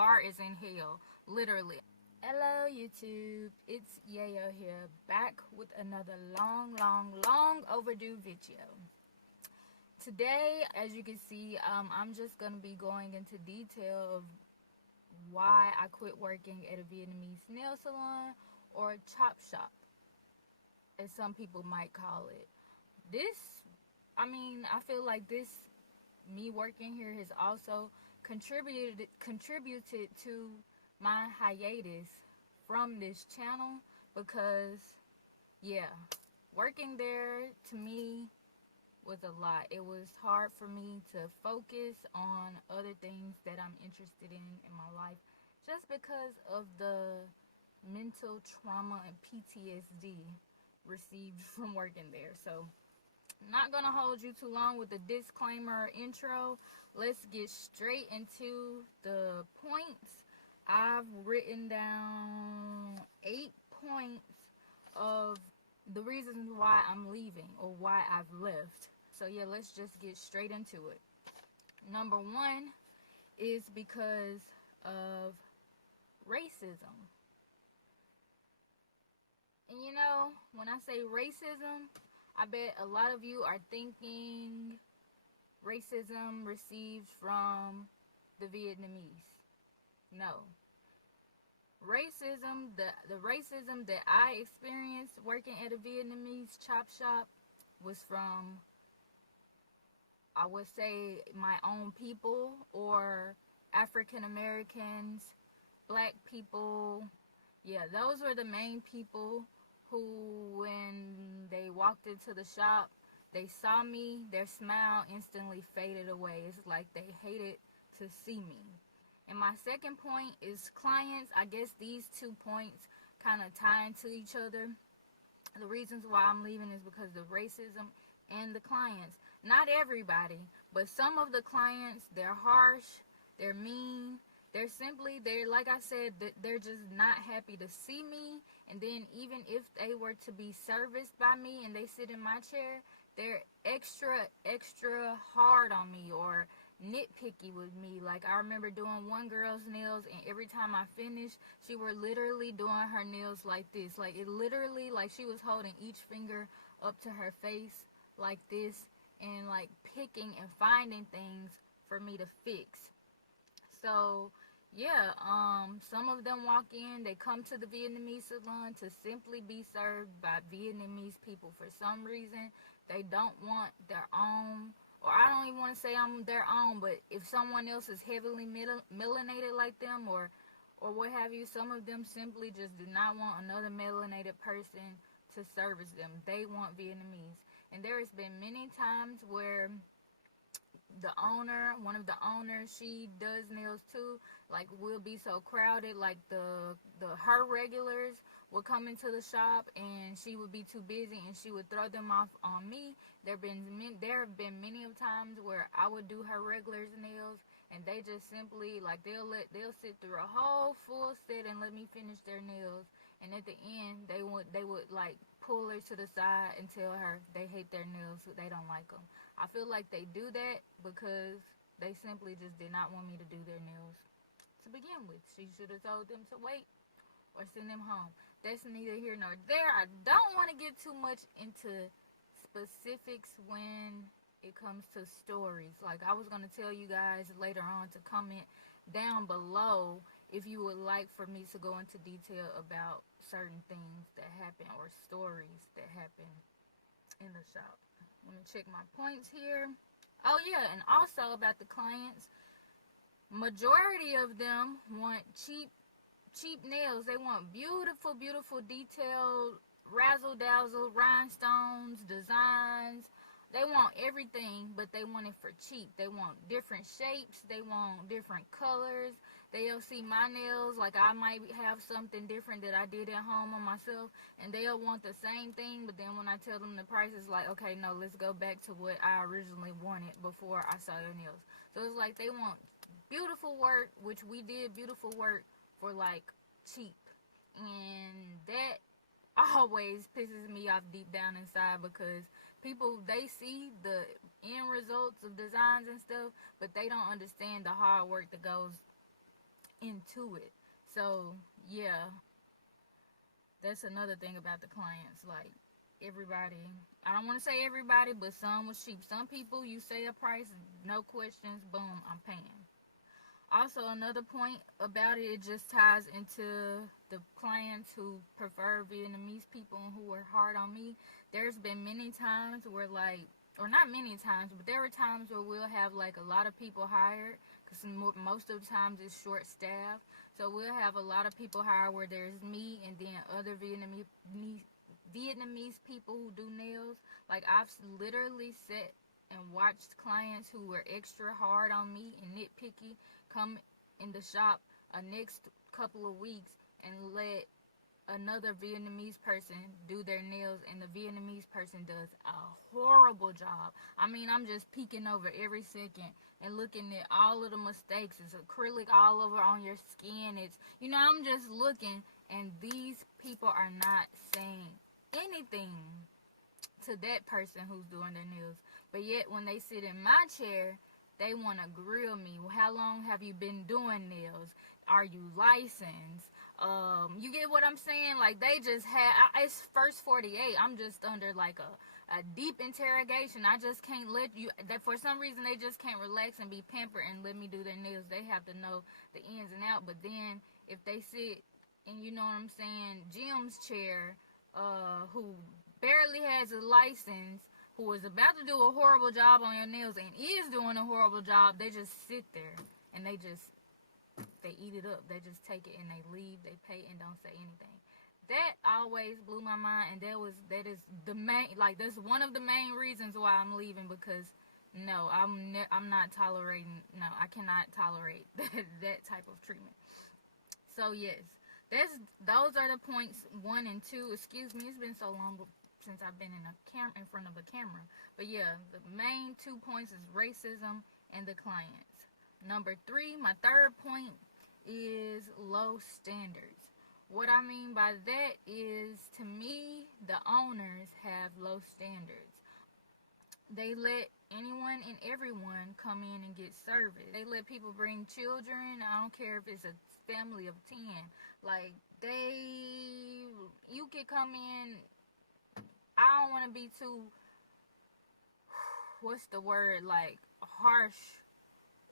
bar is in hell, literally. Hello YouTube, it's Yayo here, back with another long overdue video. Today, as you can see, I'm just going to be going into detail of why I quit working at a Vietnamese nail salon, or chop shop, as some people might call it. I feel like me working here has also contributed to my hiatus from this channel, because yeah, working there to me was a lot. It was hard for me to focus on other things that I'm interested in my life, just because of the mental trauma and PTSD received from working there. So I'm not gonna hold you too long with the disclaimer intro. Let's get straight into the points. I've written down 8 points of the reasons why I'm leaving, or why I've left. So yeah, let's just get straight into it. Number 1 is because of racism. And you know, when I say racism, I bet a lot of you are thinking racism received from the Vietnamese. No. Racism, the racism that I experienced working at a Vietnamese chop shop was from, I would say, my own people, or African Americans, black people. Yeah, those were the main people who, when they walked into the shop, they saw me, their smile instantly faded away. It's like they hated to see me. And my second point is clients. I guess these 2 points kind of tie into each other. The reasons why I'm leaving is because of racism and the clients. Not everybody, but some of the clients, they're harsh, they're mean, they're like I said, they're just not happy to see me. And then even if they were to be serviced by me and they sit in my chair, they're extra hard on me, or nitpicky with me. Like, I remember doing one girl's nails, and every time I finished, she were literally doing her nails like this. Like, it literally, like she was holding each finger up to her face like this, and like picking and finding things for me to fix. So yeah, some of them walk in, they come to the Vietnamese salon to simply be served by Vietnamese people. For some reason, they don't want their own, or I don't even want to say I'm their own, but if someone else is heavily melanated like them, or what have you, some of them simply just do not want another melanated person to service them. They want Vietnamese. And there has been many times where one of the owners, she does nails too, like, we'll be so crowded, like her regulars would come into the shop and she would be too busy and she would throw them off on me. There have been many of times where I would do her regulars nails, and they just simply, like, they'll sit through a whole full set and let me finish their nails, and at the end they would like pull her to the side and tell her they hate their nails, they don't like them. I feel like they do that because they simply just did not want me to do their nails to begin with. She should have told them to wait or send them home. That's neither here nor there. I don't want to get too much into specifics when it comes to stories. Like, I was going to tell you guys later on to comment down below if you would like for me to go into detail about certain things that happen, or stories that happen in the shop. Let me check my points here. Oh yeah, and also about the clients, majority of them want cheap nails. They want beautiful detailed razzle dazzle rhinestones, designs. They want everything, but they want it for cheap. They want different shapes, they want different colors. They'll see my nails, like I might have something different that I did at home on myself, and they'll want the same thing, but then when I tell them the price, it's like, okay, no, let's go back to what I originally wanted before I saw your nails. So it's like they want beautiful work, which we did beautiful work for like cheap, and that always pisses me off deep down inside, because people, they see the end results of designs and stuff, but they don't understand the hard work that goes into it. So yeah, that's another thing about the clients. Like, everybody, I don't want to say everybody, but some was cheap. Some people, you say a price, no questions, boom, I'm paying. Also, another point about it, it just ties into the clients who prefer Vietnamese people and who were hard on me. There's been many times where, like, or not many times, but there were times where we'll have like a lot of people hired, because most of the times it's short staff. So we'll have a lot of people hired where there's me and then other Vietnamese people who do nails. Like, I've literally sat and watched clients who were extra hard on me and nitpicky come in the shop a next couple of weeks and let another Vietnamese person do their nails, and the Vietnamese person does a horrible job. I mean, I'm just peeking over every second and looking at all of the mistakes. It's acrylic all over on your skin. It's, I'm just looking, and these people are not saying anything to that person who's doing their nails. But yet, when they sit in my chair, they want to grill me. Well, how long have you been doing nails? Are you licensed? You get what I'm saying? Like, they just it's first 48. I'm just under like a deep interrogation. I just can't let you, that for some reason they just can't relax and be pampered and let me do their nails. They have to know the ins and out. But then if they sit in, you know what I'm saying, Jim's chair, who barely has a license, who is about to do a horrible job on your nails and is doing a horrible job, they just sit there and they eat it up. They just take it and they leave. They pay and don't say anything. That always blew my mind, and that is the main, like, that's one of the main reasons why I'm leaving, because no, I'm not tolerating. No, I cannot tolerate that type of treatment. So yes, those are the points 1 and 2. Excuse me, it's been so long since I've been in front of a camera. But yeah, the main 2 points is racism and the clients. Number 3, my third point is low standards. What I mean by that is, to me, the owners have low standards. They let anyone and everyone come in and get service. They let people bring children. I don't care if it's a family of 10. Like, you could come in. I don't want to be too, what's the word, like, harsh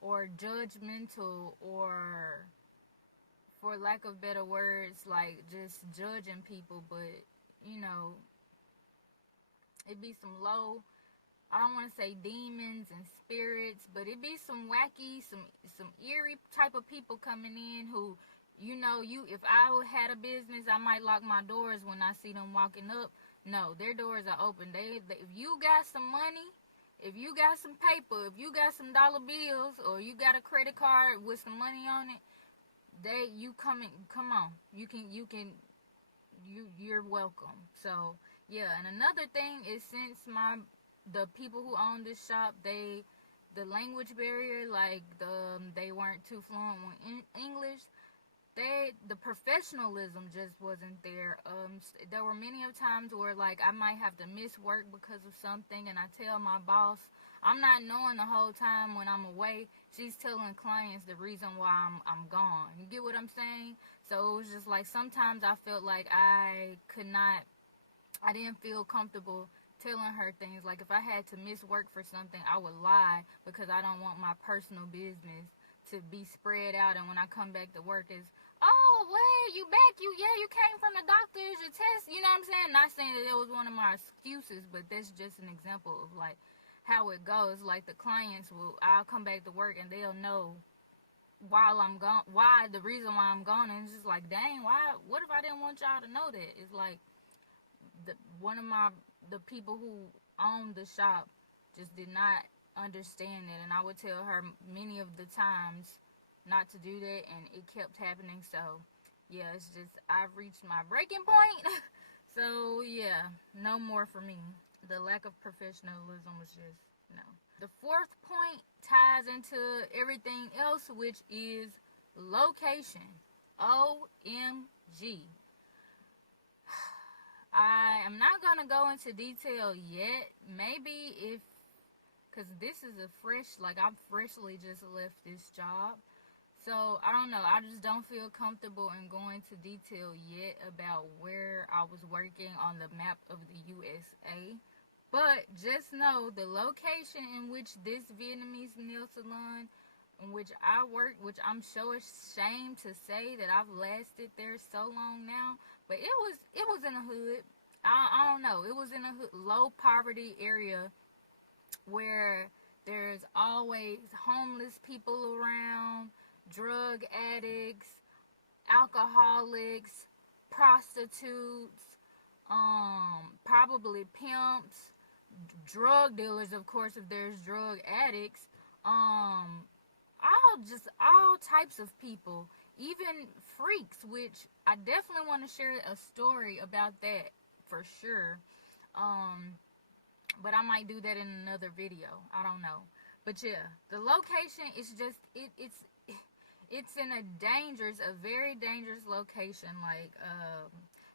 or judgmental, or, for lack of better words, like, just judging people. But it be some low, I don't want to say demons and spirits, but it be some wacky, some eerie type of people coming in who, if I had a business, I might lock my doors when I see them walking up. No, their doors are open. They if you got some money, if you got some paper, if you got some dollar bills, or you got a credit card with some money on it, come on. You're welcome. So yeah, and another thing is, since the people who own this shop, the language barrier, like, they weren't too fluent with English. The professionalism just wasn't there. There were many of times where, like, I might have to miss work because of something, and I tell my boss, I'm not knowing the whole time when I'm away. She's telling clients the reason why I'm gone. You get what I'm saying? So it was just like, sometimes I felt like I didn't feel comfortable telling her things. Like, if I had to miss work for something, I would lie, because I don't want my personal business to be spread out, and when I come back to work, it's, oh, well, you back, you came from the doctor's, your test, you know what I'm saying? Not saying that it was one of my excuses, but that's just an example of, like, how it goes. Like, the clients I'll come back to work, and they'll know while I'm gone, the reason why I'm gone, and it's just like, dang, what if I didn't want y'all to know that? It's like, the people who owned the shop just did not understand it, and I would tell her many of the times not to do that, and it kept happening. So yeah, it's just, I've reached my breaking point. So yeah, no more for me. The lack of professionalism was just no. The fourth point ties into everything else, which is location. OMG. I am not going to go into detail yet. Maybe because this is I'm freshly just left this job. So I don't know. I just don't feel comfortable in going to detail yet about where I was working on the map of the USA. But just know the location in which this Vietnamese nail salon in which I work, which I'm so ashamed to say that I've lasted there so long now, but it was in a hood. I don't know. It was in a hood, low poverty area where there's always homeless people around, drug addicts, alcoholics, prostitutes, probably pimps, drug dealers, of course, if there's drug addicts, um, all types of people, even freaks, which I definitely want to share a story about that for sure. Um, but I might do that in another video. I don't know. But yeah, the location is just it's in a very dangerous location. Like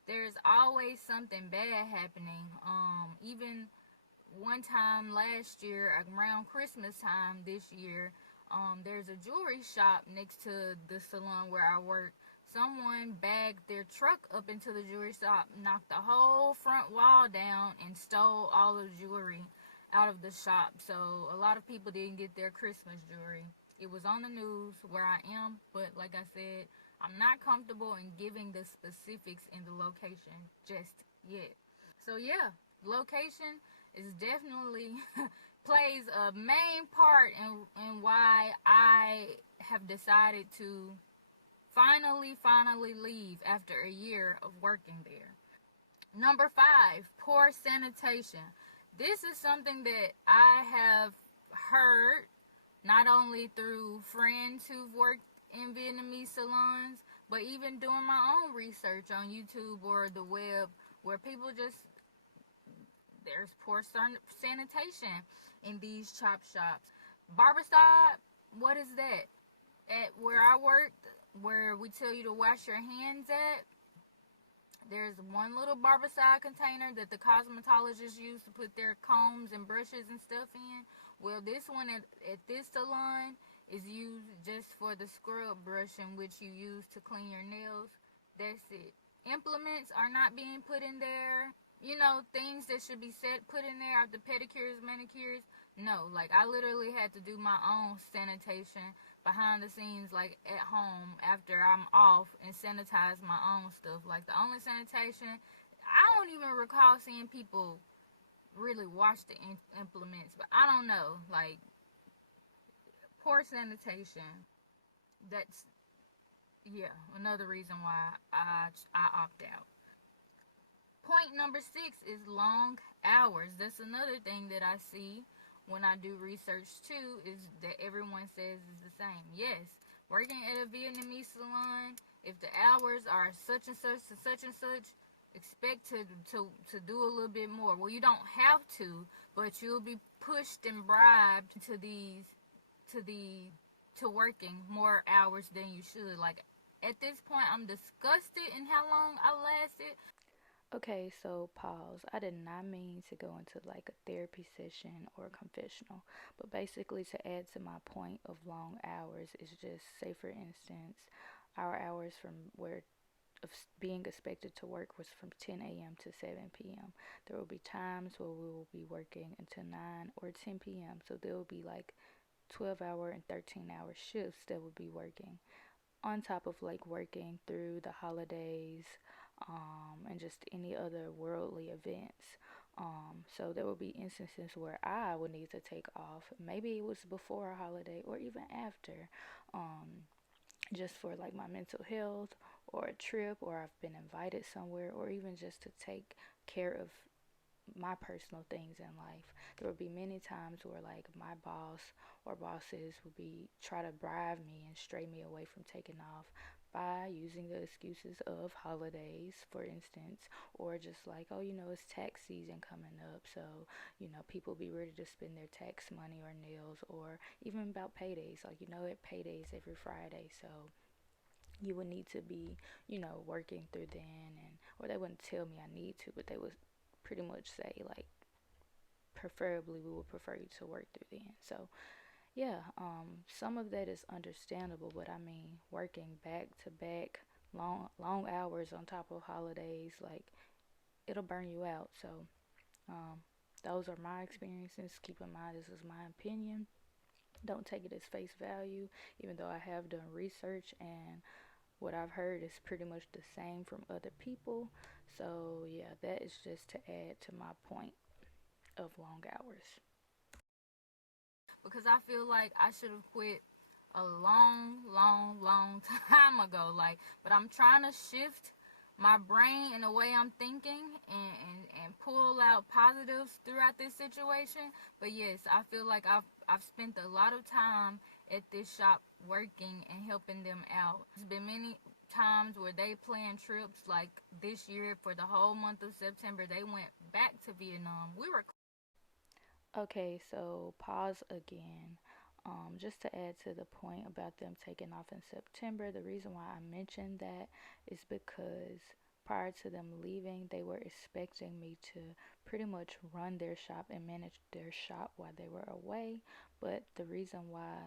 there's always something bad happening. Even one time last year around Christmas time this year, there's a jewelry shop next to the salon where I work. Someone bagged their truck up into the jewelry shop, knocked the whole front wall down, and stole all the jewelry out of the shop. So a lot of people didn't get their Christmas jewelry. It was on the news where I am, but like I said, I'm not comfortable in giving the specifics in the location just yet. So yeah, location is definitely plays a main part in why I have decided to finally leave after a year of working there. Number 5, poor sanitation. This is something that I have heard not only through friends who've worked in Vietnamese salons, but even doing my own research on YouTube or the web, where people just, there's poor sanitation in these chop shops. Barbershop, what is that? At where I worked, where we tell you to wash your hands at, there's one little barbicide container that the cosmetologists use to put their combs and brushes and stuff in. Well, this one at this salon is used just for the scrub brush in which you use to clean your nails. That's it. Implements are not being put in there. You know, things that should be put in there after pedicures, manicures. No, like I literally had to do my own sanitation behind the scenes, like at home after I'm off, and sanitize my own stuff. Like the only sanitation, I don't even recall seeing people really wash the implements, but I don't know, like poor sanitation. That's, yeah, another reason why I opt out. Point number 6 is long hours. That's another thing that I see when I do research too, is that everyone says is the same. Yes, working at a Vietnamese salon, if the hours are such and such to such and such, expect to do a little bit more. Well, you don't have to, but you'll be pushed and bribed to working more hours than you should. Like at this point, I'm disgusted in how long I lasted. Okay, so pause. I did not mean to go into like a therapy session or a confessional, but basically to add to my point of long hours is just say for instance, our hours from where of being expected to work was from 10 a.m. to 7 p.m. There will be times where we will be working until 9 or 10 p.m. So there will be like 12-hour and 13-hour shifts that will be working on top of like working through the holidays, and just any other worldly events. So there will be instances where I would need to take off. Maybe it was before a holiday or even after, um, just for like my mental health or a trip, or I've been invited somewhere, or even just to take care of my personal things in life. There would be many times where like my boss or bosses would be try to bribe me and stray me away from taking off by using the excuses of holidays, for instance, or just like, oh, it's tax season coming up, so people be ready to spend their tax money or nails, or even about paydays, like it paydays every Friday, so you would need to be working through then, and or they wouldn't tell me I need to, but they would pretty much say like preferably we would prefer you to work through then. So Yeah, some of that is understandable, but I mean, working back to back, long hours on top of holidays, like it'll burn you out. So, um, those are my experiences. Keep in mind, this is my opinion. Don't take it as face value, even though I have done research and what I've heard is pretty much the same from other people. So, yeah, that is just to add to my point of long hours. Because I feel like I should have quit a long time ago. Like, but I'm trying to shift my brain in the way I'm thinking and pull out positives throughout this situation. But yes, I feel like I've spent a lot of time at this shop working and helping them out. There's been many times where they plan trips, like this year for the whole month of September they went back to Vietnam. We were Okay, so pause again. Just to add to the point about them taking off in September, the reason why I mentioned that is because prior to them leaving, they were expecting me to pretty much run their shop and manage their shop while they were away. But the reason why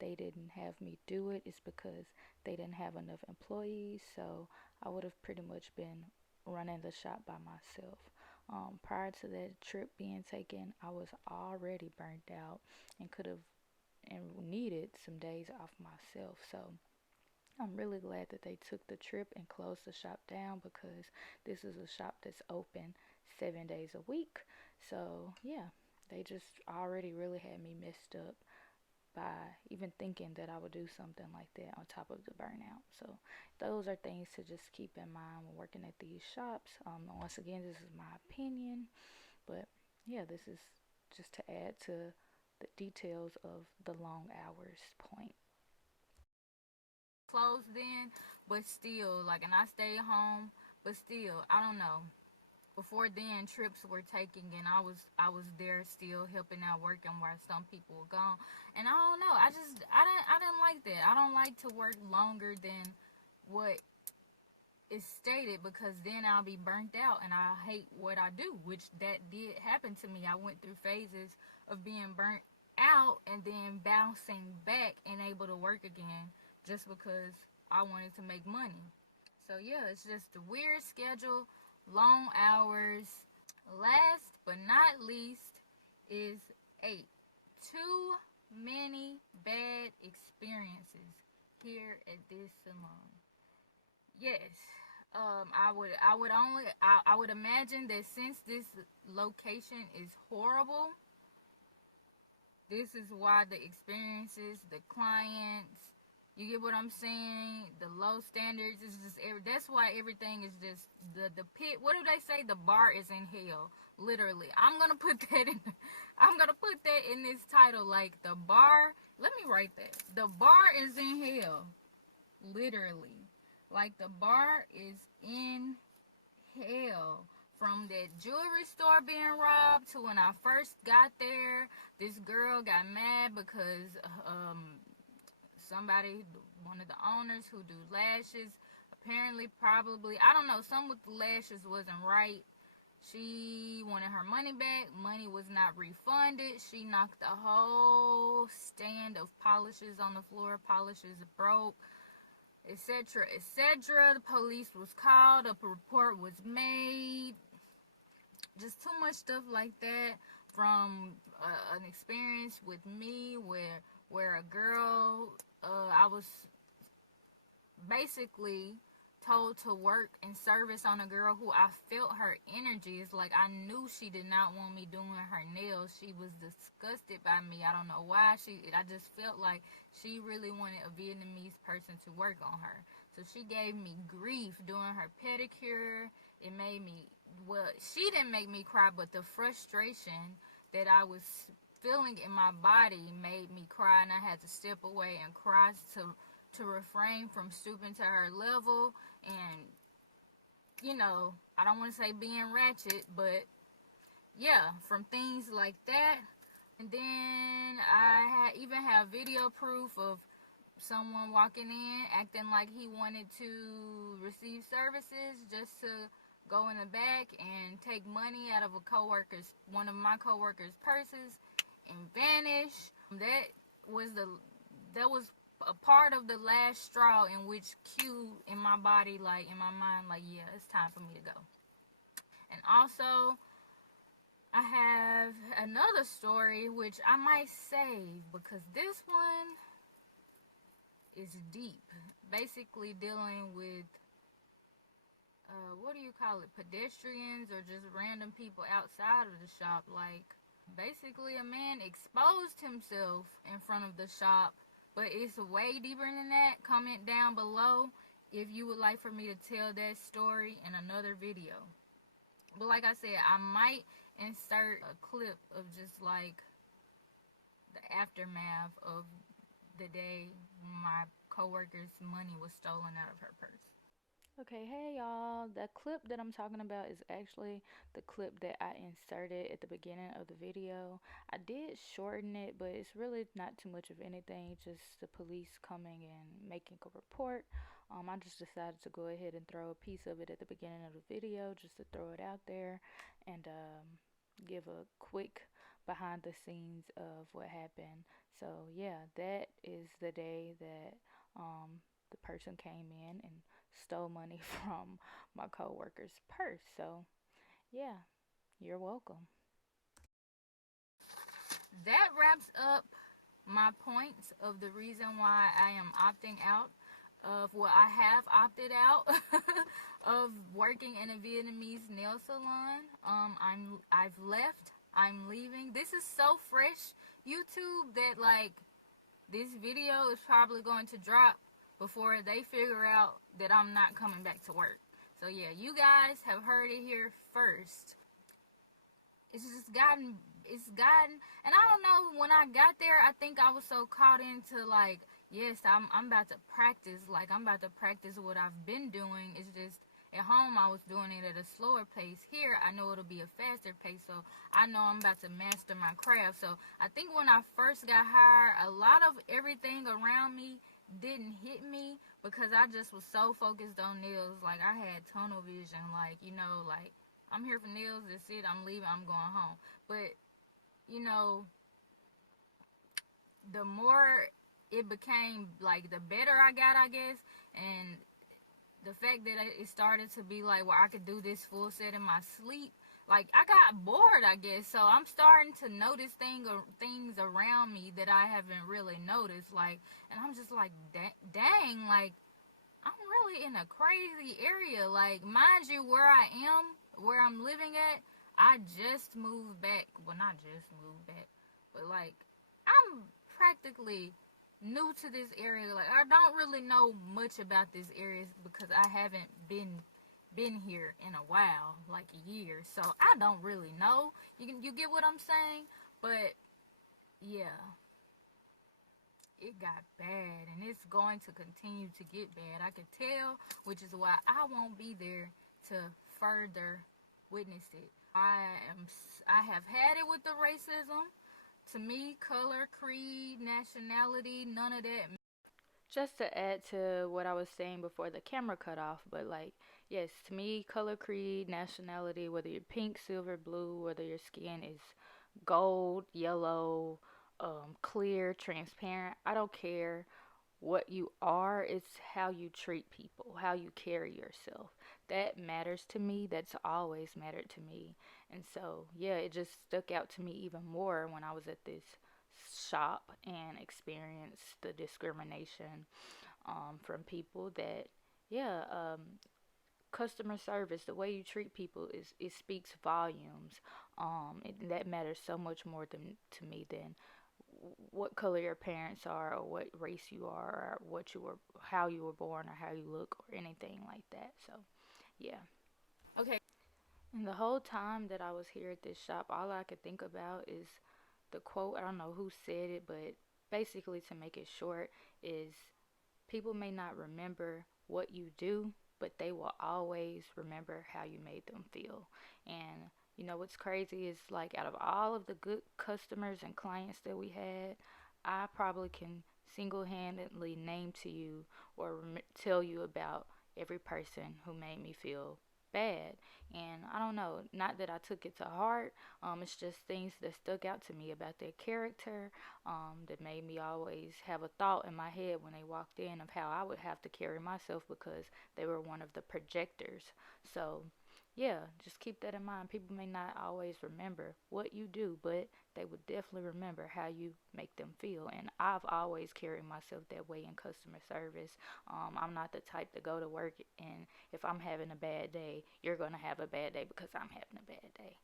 they didn't have me do it is because they didn't have enough employees, so I would have pretty much been running the shop by myself. Prior to that trip being taken, I was already burnt out and could have and needed some days off myself. So I'm really glad that they took the trip and closed the shop down because this is a shop that's open 7 days a week. So yeah, they just already really had me messed up by even thinking that I would do something like that on top of the burnout. So those are things to just keep in mind when working at these shops. Once again, this is my opinion, but yeah, this is just to add to the details of the long hours point. closed then, but still, like, and I stayed home, but still, I don't know. Before then, trips were taken, and I was there still helping out, working while some people were gone. And I don't know. I didn't like that. I don't like to work longer than what is stated because then I'll be burnt out and I hate what I do, which that did happen to me. I went through phases of being burnt out and then bouncing back and able to work again just because I wanted to make money. So yeah, it's just a weird schedule, long hours. Last but not least is 8. Too many bad experiences here at this salon. Yes. I would imagine that since this location is horrible, this is why the experiences, the clients, you get what I'm saying? The low standards is just that's why everything is just the pit. What do they say? The bar is in hell. Literally, I'm gonna put that in this title. Like the bar. Let me write that. The bar is in hell. Literally, like the bar is in hell. From that jewelry store being robbed to when I first got there, this girl got mad because somebody, one of the owners who do lashes, apparently, probably, I don't know, some with the lashes wasn't right. She wanted her money back. Money was not refunded. She knocked the whole stand of polishes on the floor. Polishes broke, etc., etc. The police was called. A report was made. Just too much stuff like that from an experience with me where a girl, I was basically told to work and service on a girl who I felt her energy. It's like I knew she did not want me doing her nails. She was disgusted by me. I don't know why. I just felt like she really wanted a Vietnamese person to work on her. So she gave me grief doing her pedicure. It made me, well, she didn't make me cry, but the frustration that I was feeling in my body made me cry, and I had to step away and cry to refrain from stooping to her level. And I don't want to say being ratchet, but yeah, from things like that. And then even have video proof of someone walking in acting like he wanted to receive services just to go in the back and take money out of one of my coworkers purses and vanish. That was the that was a part of the last straw in which cue in my body, like in my mind, like, yeah, it's time for me to go. And also, I have another story which I might save because this one is deep. Basically dealing with what do you call it? Pedestrians or just random people outside of the shop. Like, basically, a man exposed himself in front of the shop, but it's way deeper than that. Comment down below if you would like for me to tell that story in another video. But like I said, I might insert a clip of just like the aftermath of the day my coworker's money was stolen out of her purse. Okay, hey y'all. That clip that I'm talking about is actually the clip that I inserted at the beginning of the video. I did shorten it, but it's really not too much of anything, just the police coming and making a report. I just decided to go ahead and throw a piece of it at the beginning of the video just to throw it out there and give a quick behind the scenes of what happened. So, yeah, that is the day that the person came in and stole money from my coworker's purse. So, yeah, you're welcome. That wraps up my points of the reason why I am opting out of what I have opted out of working in a Vietnamese nail salon. I've left. I'm leaving. This is so fresh, YouTube, that like this video is probably going to drop before they figure out that I'm not coming back to work. So yeah, you guys have heard it here first. It's gotten and I don't know, when I got there I think I was so caught into like, yes, I'm about to practice, like I'm about to practice what I've been doing. It's just at home I was doing it at a slower pace. Here I know it'll be a faster pace, so I know I'm about to master my craft. So I think when I first got hired, a lot of everything around me didn't hit me because I just was so focused on nails. Like I had tunnel vision, like, like I'm here for nails, that's it, I'm leaving, I'm going home. But, you know, the more it became, like, the better I got, I guess, and the fact that it started to be like, well, I could do this full set in my sleep, like, I got bored, I guess, so I'm starting to notice things around me that I haven't really noticed, like, and I'm just like, dang, like, I'm really in a crazy area. Like, mind you, where I am, where I'm living at, I just moved back. Well, not just moved back, but like, I'm practically new to this area. Like, I don't really know much about this area because I haven't been here in a while, like a year. So I don't really know. You get what I'm saying? But yeah, it got bad and it's going to continue to get bad. I could tell, which is why I won't be there to further witness it. I have had it with the racism. To me, color, creed, nationality, none of that. Just to add to what I was saying before the camera cut off, but like, yes, to me, color, creed, nationality, whether you're pink, silver, blue, whether your skin is gold, yellow, clear, transparent, I don't care what you are. It's how you treat people, how you carry yourself. That matters to me. That's always mattered to me. And so, yeah, it just stuck out to me even more when I was at this shop and experienced the discrimination from people that, yeah, customer service, the way you treat people, is it speaks volumes. That matters so much more to me than what color your parents are or what race you are or what you were, how you were born or how you look or anything like that. So, yeah. Okay. And the whole time that I was here at this shop, all I could think about is the quote. I don't know who said it, but basically, to make it short, is people may not remember what you do, but they will always remember how you made them feel. And you know what's crazy is, like, out of all of the good customers and clients that we had, I probably can single-handedly name to you or tell you about every person who made me feel bad. And I don't know, not that I took it to heart. It's just things that stuck out to me about their character, that made me always have a thought in my head when they walked in of how I would have to carry myself because they were one of the projectors. So yeah, just keep that in mind. People may not always remember what you do, but they would definitely remember how you make them feel. And I've always carried myself that way in customer service. I'm not the type to go to work and if I'm having a bad day, you're going to have a bad day because I'm having a bad day.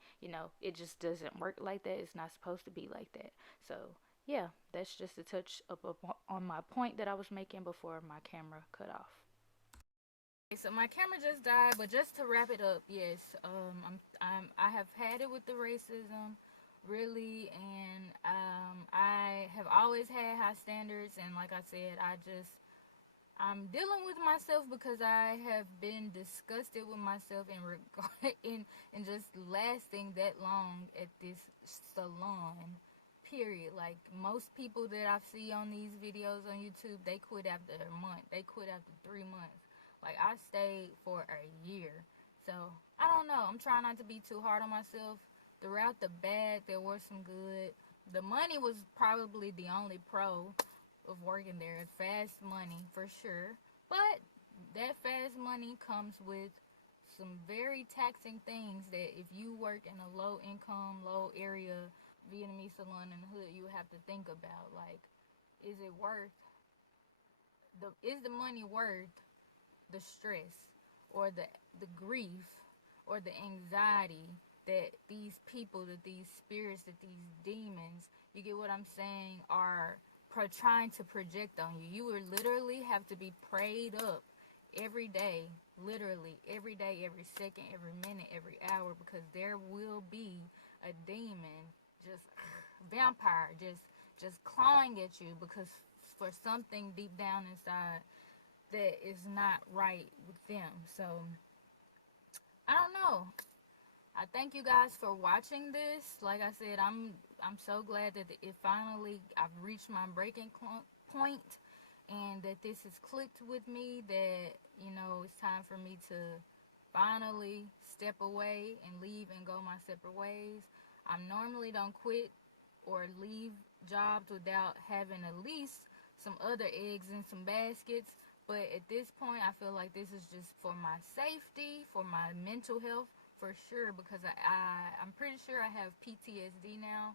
It just doesn't work like that. It's not supposed to be like that. So, yeah, that's just a touch up on my point that I was making before my camera cut off. So my camera just died, but just to wrap it up, yes, I have had it with the racism, really, and I have always had high standards, and like I said, I'm dealing with myself because I have been disgusted with myself in regard in just lasting that long at this salon. Period. Like most people that I see on these videos on YouTube, they quit after a month. They quit after 3 months. Like I stayed for a year. So I don't know. I'm trying not to be too hard on myself. Throughout the bad, there was some good. The money was probably the only pro of working there. Fast money for sure, but that fast money comes with some very taxing things that if you work in a low income, low area Vietnamese salon in the hood, you have to think about, like, is it worth is the money worth the stress or the grief or the anxiety that these people, that these spirits, that these demons, you get what I'm saying, are trying to project on you. You would literally have to be prayed up every day, literally every day, every second, every minute, every hour, because there will be a demon, just vampire, just clawing at you because for something deep down inside that is not right with them. So I don't know. I thank you guys for watching this. Like I said, I'm so glad that it finally, I've reached my breaking point, and that this has clicked with me, that it's time for me to finally step away and leave and go my separate ways. I normally don't quit or leave jobs without having at least some other eggs in some baskets. But at this point, I feel like this is just for my safety, for my mental health, for sure, because I'm pretty sure I have PTSD now.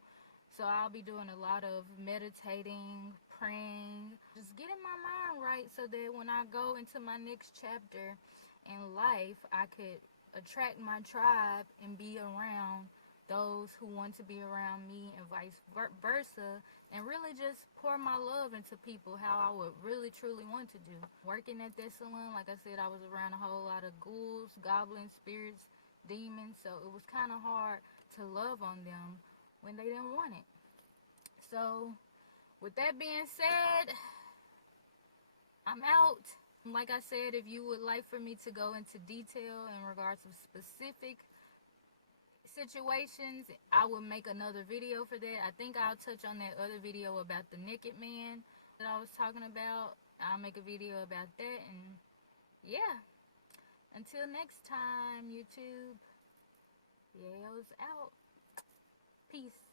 So I'll be doing a lot of meditating, praying, just getting my mind right so that when I go into my next chapter in life, I could attract my tribe and be around those who want to be around me and vice versa, and really just pour my love into people how I would really truly want to do. Working at this salon, like I said, I was around a whole lot of ghouls, goblins, spirits, demons, so it was kind of hard to love on them when they didn't want it. So with that being said, I'm out. Like I said, if you would like for me to go into detail in regards to specific situations, I will make another video for that. I think I'll touch on that other video about the naked man that I was talking about. I'll make a video about that, and yeah, until next time, YouTube, Yayo's out. Peace.